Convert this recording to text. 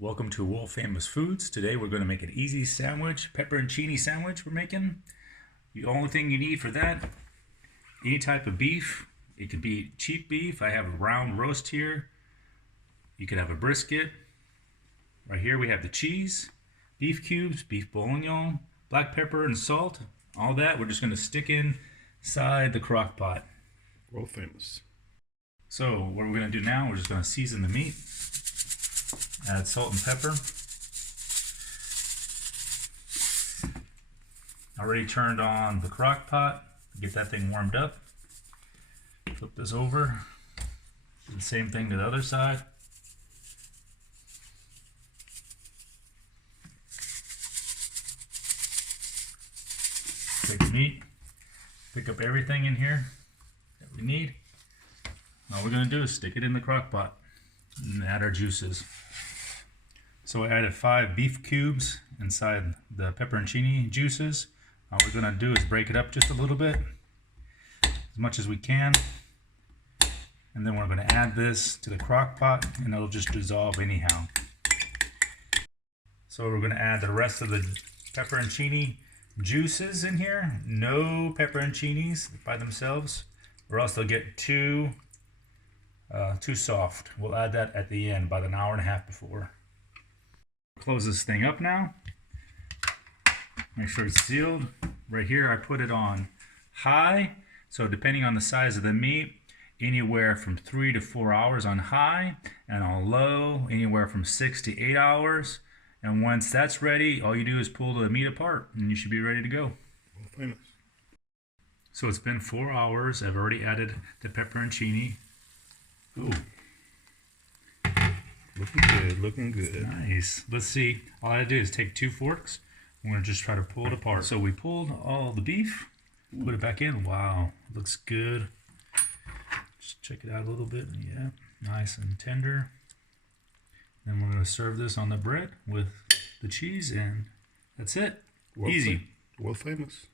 Welcome to World Famous Foods. Today we're going to make an easy sandwich, pepperoncini sandwich we're making. The only thing you need for that, any type of beef. It could be cheap beef. I have a round roast here. You could have a brisket. Right here we have the cheese, beef cubes, beef bouillon, black pepper and salt. All that we're just going to stick inside the crock pot. World famous. So what we're going to do now, we're just going to season the meat. Add salt and pepper. Already turned on the crock pot. Get that thing warmed up. Flip this over. Do the same thing to the other side. Take the meat. Pick up everything in here that we need. All we're going to do is stick it in the crock pot and add our juices. So I added 5 beef cubes inside the pepperoncini juices. All we're going to do is break it up just a little bit, as much as we can. And then we're going to add this to the crock pot and it'll just dissolve anyhow. So we're going to add the rest of the pepperoncini juices in here. No pepperoncinis by themselves, or else they'll get too soft. We'll add that at the end, about an hour and a half before. Close this thing up now. Make sure it's sealed. Right here I put it on high, so depending on the size of the meat, anywhere from 3 to 4 hours on high, and on low anywhere from 6 to 8 hours. And once that's ready, all you do is pull the meat apart and you should be ready to go. World famous. So it's been 4 hours. I've already added the pepperoncini. Ooh. Looking good, looking good. Nice. Let's see. All I do is take 2 forks. I'm going to just try to pull it apart. So we pulled all the beef, put it back in. Wow, looks good. Just check it out a little bit. Yeah, nice and tender. Then we're going to serve this on the bread with the cheese, and that's it. Easy. World famous.